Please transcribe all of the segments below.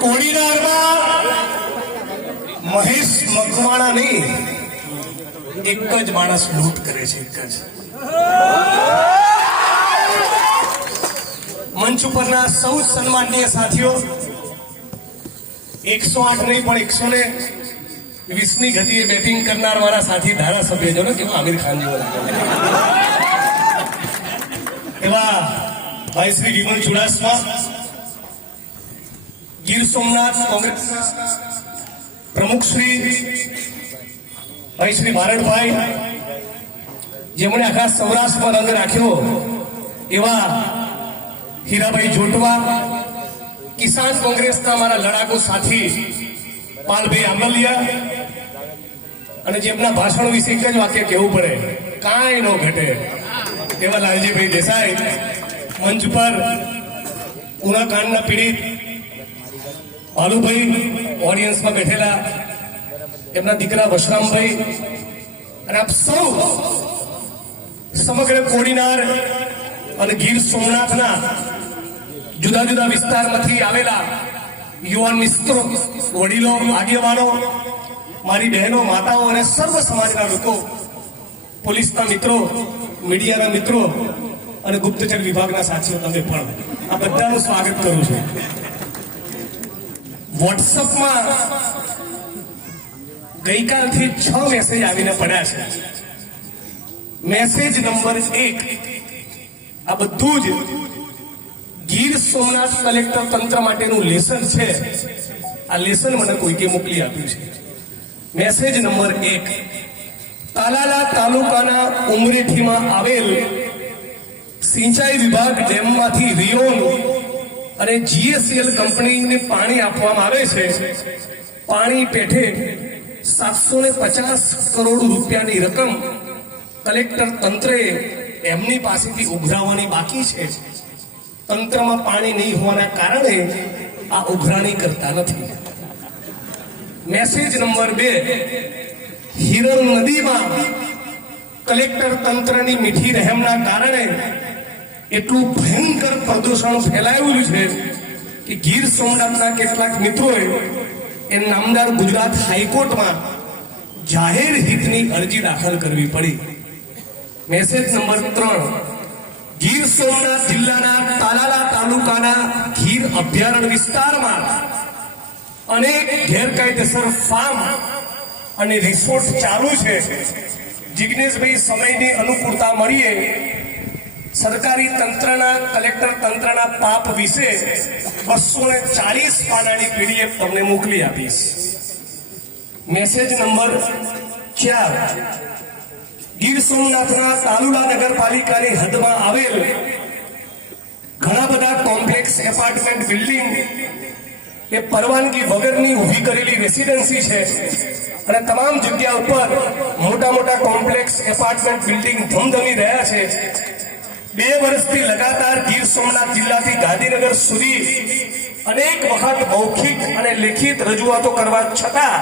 કોડીનારમાં મહેશ મકવાણા નહીં, એક જ માણસ લૂંટ કરે છે, એક જ. મંચ ઉપરના સૌ સન્માનીય સાથીઓ, એકસો આઠ નહીં પણ એકસો ને વીસની ગતિએ બેટિંગ કરનાર મારા સાથી ધારાસભ્યજનો કેવા આમિર ખાન જેવો લાગે. એવા ભાઈ શ્રી વિમલ ચુડાસમા, ગીર સોમનાથ કોંગ્રેસ પ્રમુખ શ્રી ભાઈ શ્રી ભારતભાઈ જેમણે આખા સૌરાષ્ટ્રમાં રંગ રાખ્યો, એવા હીરાભાઈ જોટવા, કિસાન કોંગ્રેસના મારા લડાકુ સાથી પાલભાઈ આમલિયા અને જેમના ભાષણ વિશે એક જ વાક્ય કહેવું પડે, કાંઈ ન ઘટે. એવા લાલજીભાઈ દેસાઈ મંચ પર ઉના કાંડના પીડિત ભાલુભાઈ ઓડિયન્સમાં બેઠેલા એમના દીકરા વશરામભાઈ અને આપ સૌ સમગ્ર કોડીનાર અને ગીર સોમનાથના જુદા જુદા વિસ્તારમાંથી આવેલા યુવાન મિત્રો, વડીલો, આગેવાનો, મારી બહેનો, માતાઓ અને સર્વ સમાજના લોકો, પોલીસના મિત્રો મીડિયાના મિત્રો અને ગુપ્તચર વિભાગના સાથીઓ તમે પણ આ બધાનું સ્વાગત કરું છું. વોટ્સઅપમાં ગઈકાલથી છ મેસેજ આવીને પડ્યા છે. મેસેજ નંબર એક, આ બધું જ ગીર સોમનાથ કલેક્ટર તંત્ર માટેનું લેસન છે. આ લેસન મને કોઈકે મોકલી આપ્યું છે. મેસેજ નંબર એક તાલાલા તાલુકાના ઉમરેઠીમાં આવેલ સિંચાઈ વિભાગ ડેમમાંથી રિયોન અને જીએસએલ કંપનીને પાણી આપવામાં આવે છે. પાણી પેઠે સાતસો ને પચાસ કરોડ રૂપિયાની રકમ કલેક્ટર તંત્રએ એમની પાસેથી ઉઘરાવવાની બાકી છે. તંત્રમાં પાણી નહીં હોવાના કારણે આ ઉઘરાણી કરતા નથી. મેસેજ નંબર બે હિરલ નદીમાં કલેક્ટર તંત્રની મીઠી રહેમના કારણે એટલું ભયંકર પ્રદૂષણ ફેલાયું છે કે ગીર સોમનાથના કેટલાક મિત્રોએ એ નામદાર ગુજરાત હાઈકોર્ટમાં જાહેર હિતની અરજી દાખલ કરવી પડી. મેસેજ નંબર ત્રણ, ગીર સોમનાથ જિલ્લાના તાલાલા તાલુકાના ગીર અભયારણ્ય વિસ્તારમાં અનેક ગેરકાયદેસર ફાર્મ અને રિસોર્ટ ચાલુ છે. જિજ્ઞેશભાઈ સમયની અનુકૂળતા મળીએ, સરકારી તંત્રના, કલેક્ટર તંત્રના પાપ વિશે બસો ને ચાલીસ પાનાની પીડીએફ તમને મોકલી આપીશ. મેસેજ નંબર ચાર. ગીર સોમનાથના તાલુલા નગરપાલિકાની હદમાં આવેલ ઘણા બધા કોમ્પ્લેક્સ એપાર્ટમેન્ટ બિલ્ડિંગ એ પરવાનગી વગરની ઊભી કરેલી રેસિડેન્સી છે. અને તમામ જગ્યા ઉપર મોટા મોટા કોમ્પ્લેક્સ એપાર્ટમેન્ટ બિલ્ડિંગ ધમધમી રહ્યા છે. બે વર્ષથી લગાતાર ગીર સોમનાથ જિલ્લાથી ગાંધીનગર સુધી અનેક વખત મૌખિક અને લેખિત રજૂઆતો કરવા છતાં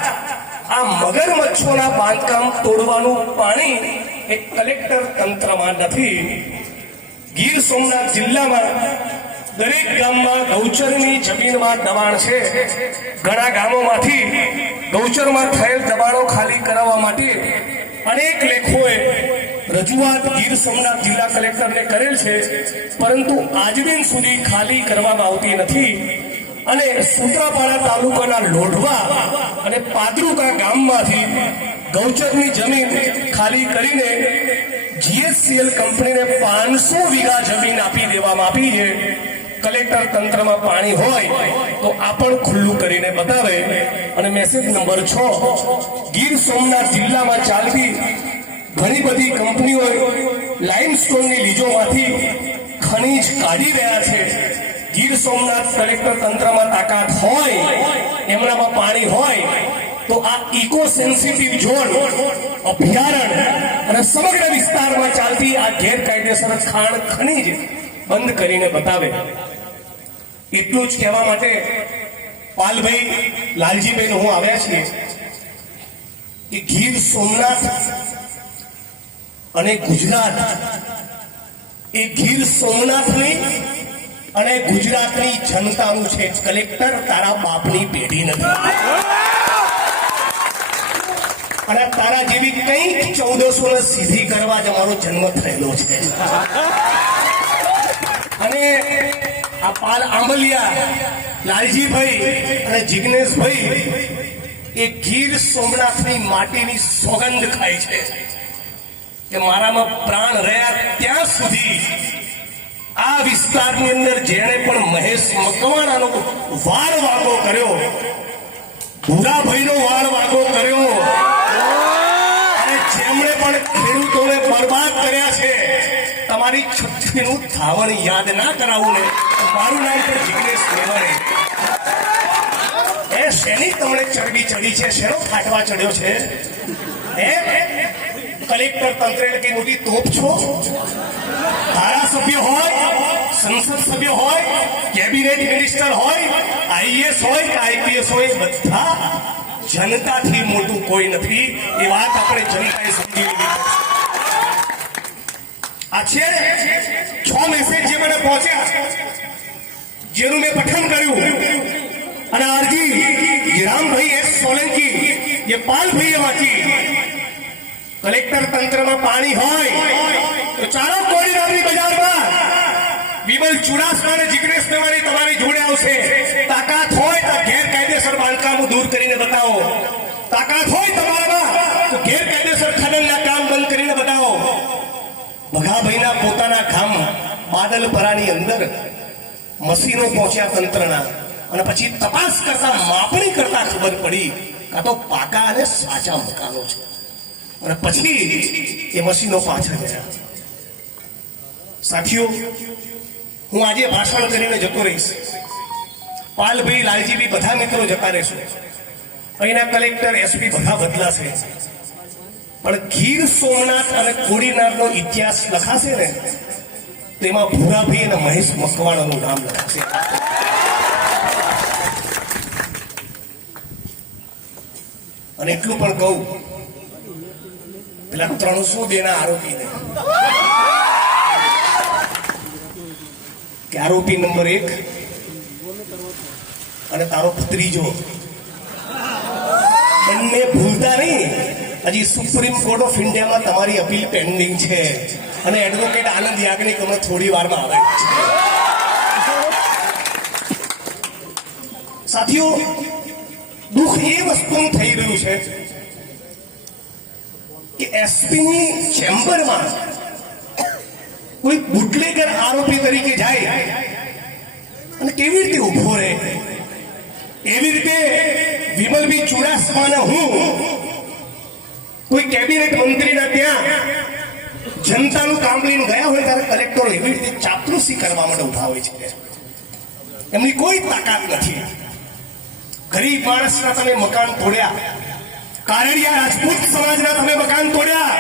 આ મગરમચ્છોના બાંધકામ તોડવાનું પાણી એ કલેક્ટર તંત્રમાં નથી. ગીર સોમનાથ જિલ્લામાં દરેક ગામમાં ગૌચરની જમીનમાં દબાણ છે. ઘણા ગામોમાંથી ગૌચરમાં થયેલ દબાણો ખાલી કરાવવા માટે અનેક લેખોએ રજૂઆત ગીર સોમનાથ જિલ્લા કલેક્ટરને કરેલ છે. પરંતુ આજ દિન સુધી ખાલી કરવામાં આવતી નથી અને સુત્રાપાડા તાલુકાના લોઢવા અને પાદરુકા ગામમાંથી ગૌચરની જમીન ખાલી કરીને જીએસસીએલ કંપનીને પાંચસો વીઘા જમીન આપી દેવામાં આપી છે. કલેક્ટર તંત્રમાં પાણી હોય તો આ પણ ખુલ્લું કરીને બતાવે અને મેસેજ નંબર છ, ગીર સોમનાથ જિલ્લામાં ચાલતી ઘણી બધી કંપનીઓ લાઇમસ્ટોનની લીજોમાંથી ખનીજ કાઢી રહ્યા છે. ગીર સોમનાથ કલેક્ટર તંત્રમાં તાકાત હોય, એમનામાં પાણી હોય, તો આ ઇકો સેન્સિટિવ ઝોન અભયારણ્ય અને સમગ્ર વિસ્તારમાં ચાલતી આ ગેરકાયદેસર ખાણ ખનીજ બંધ કરીને બતાવે. એટલું જ કહેવા માટે પાલભાઈ લાલજીભાઈ હું આવ્યા છીએ કે ગીર સોમનાથ અને ગુજરાત એ ગીર સોમનાથની અને ગુજરાતની જનતાનું છે. કલેક્ટર તારા બાપની પેઢી નથી. અને તારા જેવી કંઈક ચૌદસો ને સીધી કરવા જ અમારો જન્મ થયેલો છે. અને આ પાલ આંબલિયા, લાલજીભાઈ અને જિગ્નેશભાઈ, એ ગીર સોમનાથની માટીની સોગંધ ખાય છે. કે મારામાં પ્રાણ રહ્યા ત્યાં સુધી આ વિસ્તારની અંદર જેણે પણ મહેશ મકવાણાનો વાળ વાગો કર્યો, ભૂરાભાઈનો વાળ વાગો કર્યો, અને જેમણે પણ ખેડૂતોને બરબાદ કર્યા છે, તમારી છઠ્ઠીનું ધાવણ યાદ ના કરાવું ને. મારું નામ પણ જિગ્નેશ મેવાણી એ શેની તમને ચરબી ચડી છે? શેનો ફાટવા ચડ્યો છે? હે કલેક્ટર તંત્ર એટલે મોટી તોપ છો? ધારાસભ્ય હોય, સંસદ સભ્ય હોય, કેબિનેટ મિનિસ્ટર હોય આઈએસ હોય કે આઈપીએસ હોય બધા જનતાથી મોટું કોઈ નથી. એ વાત આપણે જનતાએ સમજી લીધી આ છે છ મેસેજ જે મને પહોંચ્યા. જેનું મેં પઠન કર્યું. અને આરજી રામભાઈ એસ સોલંકી, જે પાલભાઈએ વાંચી. કલેક્ટર તંત્રમાં પાણી હોય, તો ચાલો કોરિડોરની બજારમાં વિમલ ચુડાસમા અને જિગ્નેશ મેવાણી તમારી જોડે આવશે. તાકાત હોય તો ગેરકાયદેસર બાંધકામો દૂર કરીને બતાવો. તાકાત હોય તમારામાં, તો ગેરકાયદેસર ખનનના કામ બંધ કરીને બતાવો. ભગાભાઈના પોતાના કામ બાદલપરાની અંદર મશીનો પહોંચ્યા તંત્રના. અને પછી તપાસ કરતા, માપણી કરતા ખબર પડી કાં તો પાકા અને સાચા મકાનો છે. અને પછી એ મશીનો પાછા ગયા. સાથીઓ, હું આજે ભાષણ કરીને જતો રહીશ. પાલભાઈ લાલજીભાઈ બધા મિત્રો જતા રહેશું. અહીંના કલેક્ટર, એસપી બધા બદલાશે. પણ ગીર સોમનાથ અને કોડીનારનો ઇતિહાસ લખાશે ને તેમાં ભૂરાભાઈ અને મહેશ મકવાણાનું નામ લખાશે. અને એટલું પણ કહું પેલા ત્રણસો બે ના આરોપીને. કે આરોપી નંબર એક અને તારો ત્રીજો બંને ભૂલતા નહીં. હજી સુપ્રીમ કોર્ટ ઓફ ઇન્ડિયામાં તમારી અપીલ પેન્ડિંગ છે. અને એડવોકેટ આનંદ યાજ્ઞિક હમણાં થોડી વારમાં આવે સાથીઓ, દુઃખ એ વસ્તુનું થઈ રહ્યું છે કે એસપીની ચેમ્બરમાં કોઈ બુટલેગર આરોપી તરીકે જાય અને કેવી રીતે ઊભો રહે? એવી રીતે વિમલભાઈ ચુડાસમાના હું કોઈ કેબિનેટ મંત્રીના ત્યાં જનતાનું કામ લઈને ગયા હોય ત્યારે કલેક્ટર એવી રીતે ચાપલુસી કરવા માટે ઊભા હોય છે. એમની કોઈ તાકાત નથી. ગરીબ માણસના તમે મકાન તોડ્યા. કારણિયા રાજપૂત સમાજના તમે મકાન તોડ્યા.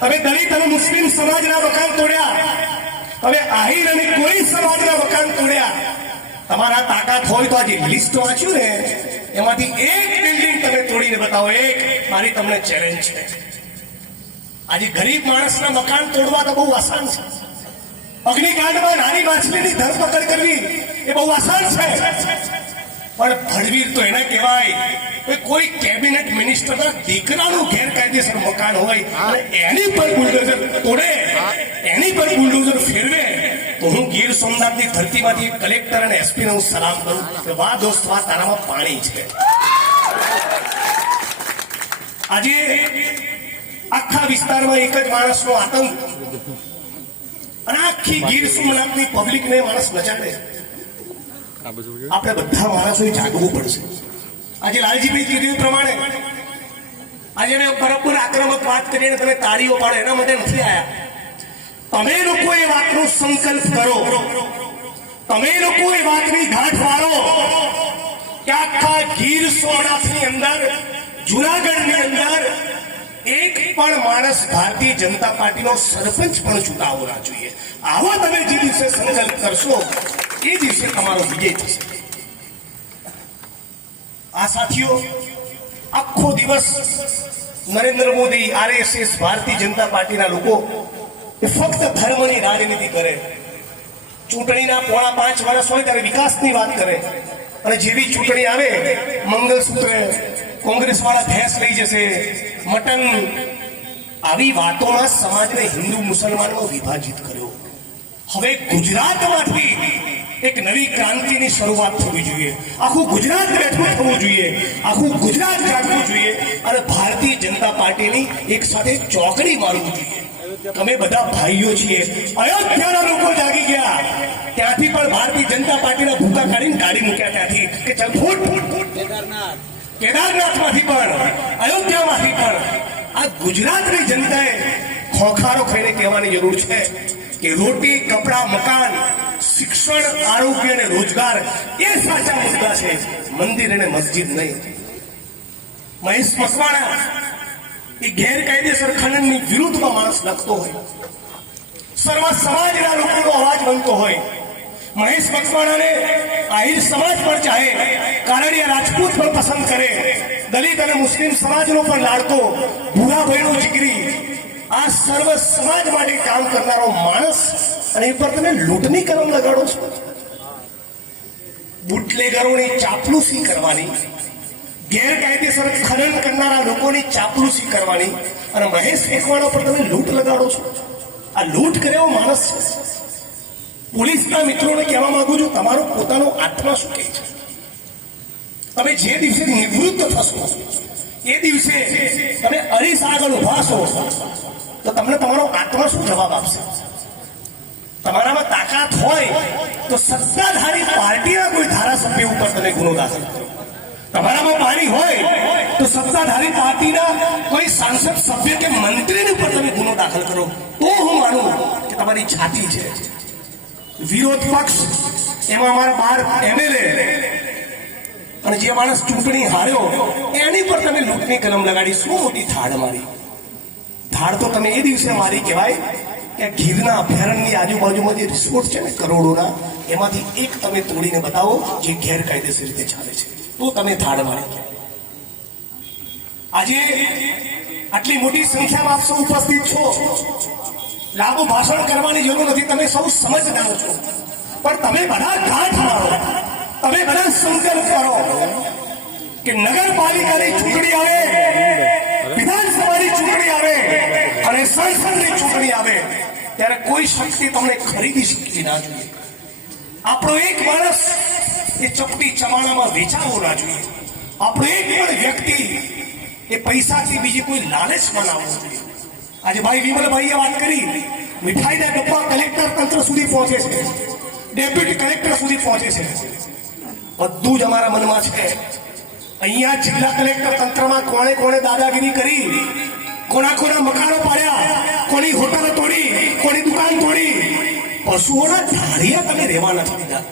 તમે દલિત અને મુસ્લિમ સમાજના મકાન તોડ્યા. તમે આહિર અને કોઈ સમાજના મકાન તોડ્યા. તમારા તાકાત હોય તો આજે લિસ્ટ વાંચ્યું ને, એમાંથી એક બિલ્ડિંગ તમે તોડીને બતાવો. એક, મારી તમને ચેલેન્જ છે. આજે ગરીબ માણસના મકાન તોડવા તો બહુ આસાન છે. અગ્નિકાંડમાં નાની માછલીની ધરપકડ કરવી એ બહુ આસાન છે. પણ ભડવીર તો એને કહેવાય કે કોઈ કેબિનેટ મિનિસ્ટરના દીકરાનું ગેરકાયદેસર મકાન હોય અને એની પર બુલડોઝર તોડે, એની પર બુલડોઝર ફેરવે, તો હું ગીર સોમનાથની ધરતીમાંથી કલેક્ટર અને એસપી હું સલામ કરું કે વાહ દોસ્ત, વાહ તારામાં પાણી છે. આજે આખા વિસ્તારમાં એક જ માણસનો આતંક. અને આખી ગીર સોમનાથની પબ્લિકને માણસ નચાડે આપણે બધા માણસોએ જાગવું પડશે. આજે લાલજીભાઈ કીધું પ્રમાણે, આજે મેં બરાબર આક્રમક વાત કરીને તમે તાળીઓ પાડો, એના માટે નથી આવ્યા તમે લોકો એ વાતનો સંકલ્પ કરો. તમે લોકો એ વાતની ગાંઠ વાળો કે આખા ગીર સોમનાથની અંદર, જુનાગઢની અંદર એક પણ માણસ ભારતીય જનતા પાર્ટીનો સરપંચ પણ ચૂંટાવો ના જોઈએ. આવો તમે જે દિવસે સંકલ્પ કરશો, એ દિવસે તમારો વિજય થશે. આ સાથીઓ, આખો દિવસ નરેન્દ્ર મોદી, આરએસએસ, ભારતીય જનતા પાર્ટીના લોકો ફક્ત ધર્મની રાજનીતિ કરે. ચૂંટણીના પોણા પાંચ વર્ષ હોય ત્યારે વિકાસની વાત કરે. અને જેવી ચૂંટણી આવે, મંગલસૂત્ર કોંગ્રેસ વાળા ભેંસ લઈ જશે. મટન આવી વાતોમાં સમાજને હિન્દુ મુસલમાનમાં વિભાજિત કર્યો. હવે ગુજરાતમાંથી એક નવી ક્રાંતિની શરૂઆત થવી જોઈએ. આખું ગુજરાત બેઠું થવું જોઈએ. આખું ગુજરાત જાગવું જોઈએ. અને ભારતીય જનતા પાર્ટીની એક સાથે ચોકડી મારવું જોઈએ. તમે બધા ભાઈઓ છીએ. અયોધ્યાના લોકો જાગી ગયા. ત્યાંથી પણ ભારતીય જનતા પાર્ટીના ભૂકા કાઢીને કાઢી મૂક્યા ત્યાંથી. કે ચાલ ફૂટ ફૂટ ફૂટ. કેદારનાથમાંથી પણ, અયોધ્યામાંથી પણ, આ ગુજરાતની જનતાએ ખોખારો ખાઈને કહેવાની જરૂર છે કે રોટી, કપડા, મકાન, શિક્ષણ, આરોગ્ય અને રોજગાર એ સાચા મુદ્દા છે. મંદિર અને મસ્જિદ નહીં. મહેશ મકવાણા એ ગેરકાયદેસર ખનનની વિરુદ્ધમાં માણસ લખતો હોય. સર્વ સમાજના લોકોનો અવાજ બનતો હોય. મહેશ મકવાણાને આહિર સમાજ પણ ચાહે કારણિયા રાજપૂત પણ પસંદ કરે. દલિત અને મુસ્લિમ સમાજનો પણ લાડકો, ભૂરાભાઈનો જીગરી. આ સર્વ સમાજ માટે કામ કરનારો માણસ અને એ પર તમે લૂંટની કલમ લગાડો છો. બુટલેગરોની ચાપલુસી કરવાની, ગેરકાયદેસર ખનન કરનારા લોકોની ચાપલુસી કરવાની અને મહેશ મકવાણા પર તમે લૂંટ લગાડો છો. આ લૂંટ કર્યો માણસ છે. પોલીસના મિત્રોને કહેવા માંગુ છું, તમારો પોતાનો આત્મા શું કહે છે? તમે જે દિવસે નિવૃત્ત થશો, એ દિવસે તમે અરીસ આગળ ઊભા છો, તો તમને તમારો આત્મા શું જવાબ આપશે? તમારામાં તાકાત હોય તો સત્તાધારી પાર્ટીના કોઈ ધારાસભ્ય ઉપર તમે ગુનો દાખલ તમારામાં પાણી હોય તો સત્તાધારી પાર્ટીના કોઈ સાંસદ, સભ્ય કે મંત્રીની ઉપર તમે ગુનો દાખલ કરો. તો હું માનું કે તમારી છાતી છે. વિરોધ પક્ષ, એમાં અમારા બાર એમએલએ અને જે માણસ ચૂંટણી હાર્યો, એની પર તમે લૂંટની કલમ લગાડી, શું મોટી થાળ મારી? થાળ તો તમે એ દિવસે મારી કહેવાય કે ગીરના અભયારણ્યની આજુબાજુમાં જે રિસોર્ટ છે ને, કરોડોના, એમાંથી એક તમે તોડીને બતાવો, જે ગેરકાયદેસર રીતે ચાલે છે. તો તમે થાળ મારી. આજે આટલી મોટી સંખ્યામાં આપ સૌ ઉપસ્થિત છો. લાંબુ ભાષણ કરવાની જરૂર નથી. તમે સૌ સમજદાર છો. પણ તમે બધા ગાંઠ મારો તમે બધા સંકલ્પ કરો કે નગરપાલિકાની ચૂંટણી આવે, વિધાનસભાની ચૂંટણી આવે અને સંસદની ચૂંટણી આવે, ત્યારે કોઈ શક્તિ તમને ખરીદી શકતી ના જોઈએ. આપણો એક માણસ એ ચપટી ચમાણામાં વેચાવો ના જોઈએ. આપણો એક પણ વ્યક્તિ એ પૈસાથી બીજી કોઈ લાલચ બનાવવો જોઈએ. આજે ભાઈ વિમલભાઈએ વાત કરી. મીઠાઈના ડબ્બા કલેક્ટર તંત્ર સુધી પહોંચે છે. ડેપ્યુટી કલેક્ટર સુધી પહોંચે છે. બધું જ અમારા મનમાં છે. અહીંયા જિલ્લા કલેક્ટર તંત્રમાં કોણે કોણે દાદાગીરી કરી. કોના કોના મકાનો પાડ્યા. કોની હોટલો તોડી. કોની દુકાન તોડી. પશુઓના ધારિયા તમે રહેવા નથી દીધા.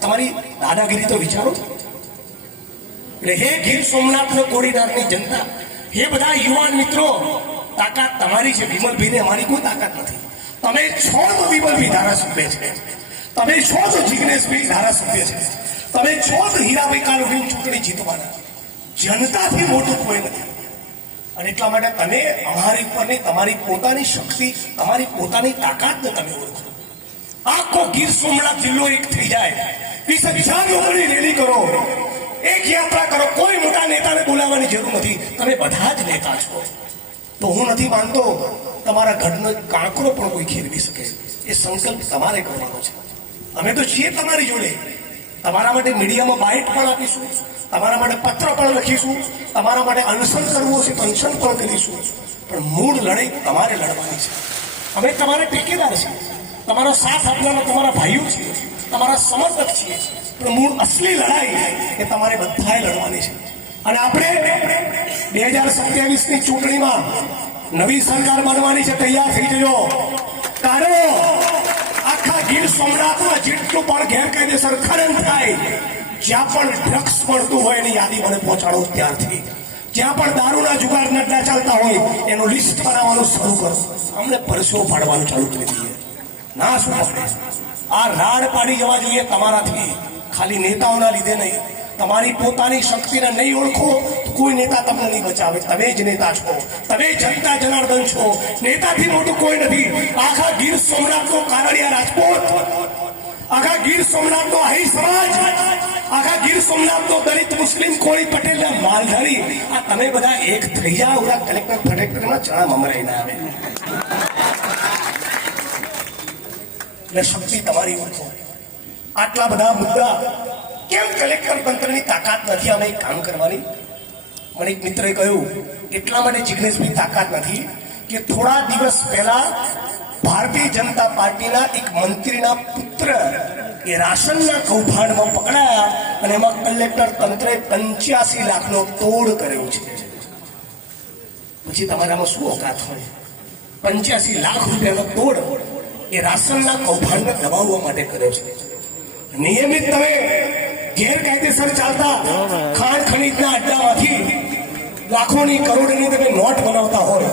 તમારી દાદાગીરી તો વિચારો. એટલે હે ગીર સોમનાથ ને કોડીનાથની જનતા, હે બધા યુવાન મિત્રો તાકાત તમારી છે. વિમલભાઈને અમારી કોઈ તાકાત નથી. તમે છો તો વિમલભાઈ ધારાસભ્ય છે. તમે છો તો જિગ્નેશભાઈ ધારાસભ્ય છે. તમે છો તો હીરાભાઈ કાનુભાઈ ચૂંટણી જીતવાના. જનતાથી મોટું કોઈ નથી. અને એટલા માટે તમે અમારી ઉપરની તમારી પોતાની શક્તિ, તમારી પોતાની તાકાતને તમે ઓળખો. આખો ગીર સોમનાથ જિલ્લો એક થઈ જાય. વીસ હજાર લોકોની રેલી કરો. એક યાત્રા કરો. કોઈ મોટા નેતાને બોલાવવાની જરૂર નથી. તમે બધા જ નેતા છો. તો હું નથી માનતો તમારા ઘરનો કાંકરો પણ કોઈ ખેરવી શકે. એ સંકલ્પ તમારે કરવાનો છે. અમે તો છીએ તમારી જોડે. તમારા માટે મીડિયામાં બાઇટ પણ આપીશું. તમારા માટે પત્ર પણ લખીશું. તમારા માટે અનશન કરવું હશે તો અનશન પણ કરીશું. પણ મૂળ લડાઈ તમારે લડવાની છે. અમે તમારા ટેકેદાર છીએ. તમારો સાથ આપનારા તમારા ભાઈઓ છીએ. તમારા સમર્થક છીએ. પણ મૂળ અસલી લડાઈ એ તમારે બધાએ લડવાની છે. અને આપણે બે હજાર સત્યાવીસની ચૂંટણીમાં નવી સરકાર બનવાની છે તૈયાર થઈ જજો કારણો આખા ગીર સોમનાથમાં જેટલું પણ ગેરકાયદેસર ખનન થાય, જ્યાં પણ ડ્રગ્સ મળતું હોય એની યાદી મને પહોંચાડો ત્યારથી. જ્યાં પણ દારૂના જુગાર નડ્ડા ચાલતા હોય, એનું લિસ્ટ બનાવવાનું શરૂ કરો. અમને પરસેવો પાડવાનું ચાલુ કરી દઈએ. ના, શું આ રાડ પાડી જવા જોઈએ તમારાથી. ખાલી નેતાઓના લીધે નહીં. તમારી પોતાની શક્તિને નહીં ઓળખો તો કોઈ નેતા તમને નહીં બચાવે. તમે જ નેતા છો. તમે જનતા જનાર્દન છો. નેતાથી મોટું કોઈ નથી. આખા ગીર સોમનાથનો કાનડિયા રાજકોટ આખા ગીર સોમનાથનો આહી સમાજ. આખા ગીર સોમનાથનો દલિત મુસ્લિમ કોળી પટેલના માલધારી. આ તમે બધા એક થઈ જાઓ. ઓલા કલેક્ટર ફટેક્ટરના ચણા મમરાઈ ના આવે. એટલે શક્તિ તમારી ઓળખો. આટલા બધા મુદ્દા કેમ કલેક્ટર તંત્રની તાકાત નથી અમે કામ કરવાની? મને એક મિત્રએ કહ્યું, એટલા માટે જિજ્ઞેશભાઈ તાકાત નથી કે થોડા દિવસ પહેલા ભારતીય જનતા પાર્ટીના એક મંત્રીના પુત્ર એ રાશનના કૌભાંડમાં પકડાયા અને એમાં કલેક્ટર તંત્રે પંચ્યાસી લાખનો તોડ કર્યો છે. પછી તમારામાં શું ઓકાત હોય? પંચ્યાસી લાખ રૂપિયાનો તોડ એ રાશનના કૌભાંડને દબાવવા માટે કર્યો છે. નિયમિત તમે ગેરકાયદેસર ચાલતા ખાણ ખનીજના અડ્ડામાંથી લાખોની કરોડની તમે નોટ બનાવતા હોય.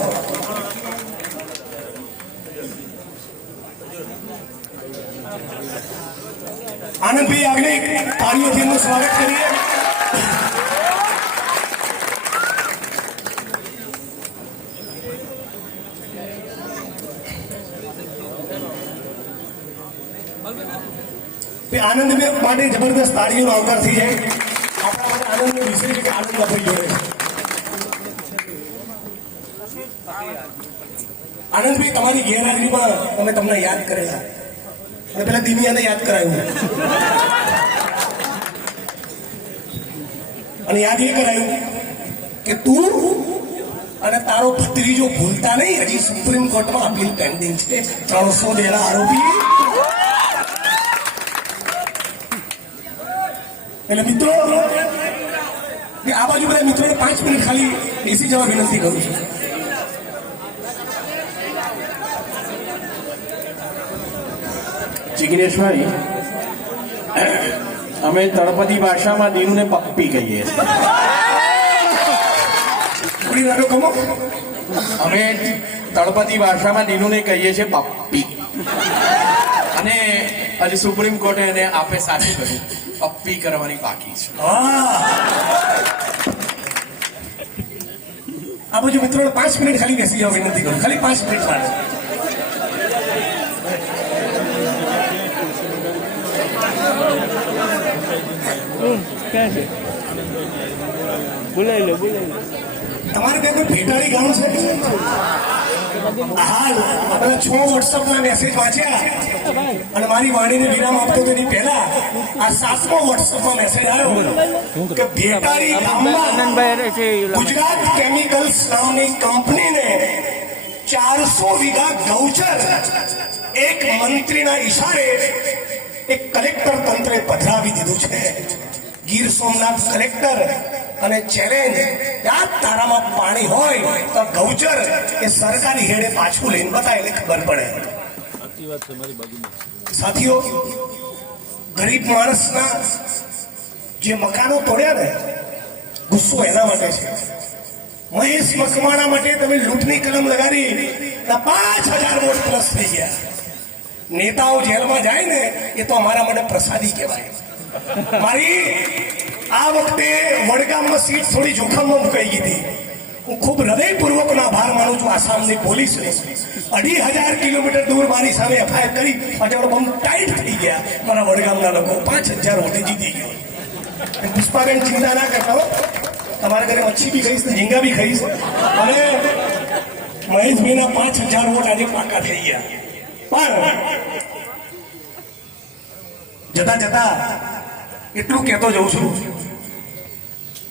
આનંદભાઈ આગળ તાળીઓથી એમનું સ્વાગત કરીએ. તે આનંદ માટે જબરદસ્ત તાળીઓનો આવકાર થઈ જાય. છે કે આનંદ આપણી જોડે. આનંદભાઈ, તમારી ગેરહાજરીમાં અમે તમને યાદ કરેલા. અને પેલા દિનિયાને યાદ કરાયું. અને યાદ એ કરાયું કે તું અને તારો ભત્રીજો ભૂલતા નહીં, હજી સુપ્રીમ કોર્ટમાં અપીલ પેન્ડિંગ છે. ત્રણસો દેના આરોપી એટલે મિત્રો આ બાજુ બધા મિત્રોને પાંચ મિનિટ ખાલી બેસી જવા વિનંતી કરું છું. જિગ્નેશભાઈ અમે તળપદી ભાષામાં દીનુને પપ્પી કહીએ છીએ. અમે તળપદી ભાષામાં દીનુને કહીએ છીએ પપ્પી. અને હજી સુપ્રીમ કોર્ટે એને આપે સાચું કહ્યું પપ્પી કરવાની બાકી છે. હા. આ બાજુ મિત્રો પાંચ મિનિટ ખાલી બેસી જવા વિનંતી કરું. ખાલી પાંચ મિનિટ માટે તમારે ત્યાં કોઈ ભેટાળી ગામ છે? આપણે છ વોટ્સઅપના મેસેજ વાંચ્યા. અને મારી વાણીને વિરામ આપતો તેની પહેલા આ સાતમો વોટ્સઅપમાં મેસેજ આવ્યો કે લોકો. ગુજરાત કેમિકલ્સ નામની કંપનીને ચારસો વીઘા ગૌચર એક મંત્રીના ઈશારે એક કલેક્ટર તંત્રે પધરાવી દીધું છે ગીર સોમનાથ કલેક્ટર અને ચેલેન્જ યાદ તારામાં પાણી હોય તો ગૌચર એ સરકારી હેડે પાછું લઈને બતાવે એટલે ખબર પડે સાથીઓ, ગરીબ માણસના જે મકાનો તોડ્યા ને, ગુસ્સો એના માટે છે. મહેશ મકવાણા માટે તમે લૂંટની કલમ લગાડી પાંચ હજાર વોટ પ્લસ થઈ ગયા. નેતાઓ જેલમાં જાય ને, એ તો અમારા માટે પ્રસાદી કહેવાય. મારી આ વખતે વડગામમાં સીટ થોડી જોખમમાં મુકાઈ ગઈ હતી. હું ખૂબ હૃદયપૂર્વકનો આભાર માનું છું. આસામની પોલીસને અઢી હજાર કિલોમીટર દૂર મારી સામે એફઆઈઆર કરી પાછળ બમ ટાઈટ થઈ ગયા. મારા વડગામના લોકો પાંચ હજાર વોટે જીતી ગયો. પુષ્પાબેન ચિંતા ના કરતા હો. તમારા ઘરે મચ્છી બી ખાઈશ ઝીંગા બી ખાઈશ. અને મહેશભાઈના પાંચ હજાર વોટ આજે પાકા થઈ ગયા. પણ જતા જતા એટલું કહેતો જઉં છું.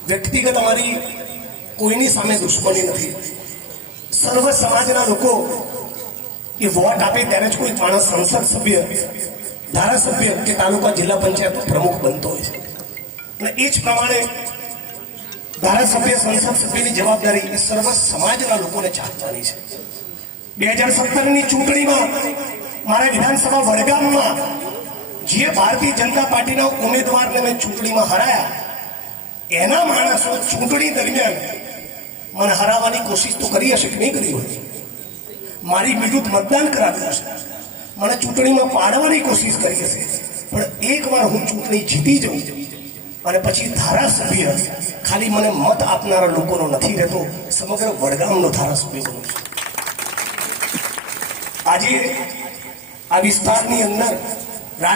વ્યક્તિગત અમારી કોઈની સામે દુશ્મની નથી. સર્વ સમાજના લોકો એ વોટ આપે ત્યારે જ કોઈ માણસ સંસદ સભ્ય, ધારાસભ્ય કે તાલુકા જિલ્લા પંચાયત પ્રમુખ બનતો હોય છે. અને એ જ પ્રમાણે ધારાસભ્ય, સંસદ સભ્યની જવાબદારી એ સર્વ સમાજના લોકોને ચાલવાની છે. બે હજાર સત્તરની ચૂંટણીમાં મારા વિધાનસભા વડગામમાં જે ભારતીય જનતા પાર્ટીના ઉમેદવારને મેં ચૂંટણીમાં હરાયા, એના માણસો ચૂંટણી દરમિયાન મને હરાવવાની કોશિશ તો કરી હશે કે નહીં કરી હોય? મારી બીજું મતદાન કરાવ્યું હશે. મને ચૂંટણીમાં પાડવાની કોશિશ કરી હશે. પણ એકવાર હું ચૂંટણી જીતી જઉં અને પછી ધારાસભ્ય ખાલી મને મત આપનારા લોકોનો નથી રહેતો, સમગ્ર વડગામનો ધારાસભ્ય બનું છું. આજે આ વિસ્તારની અંદર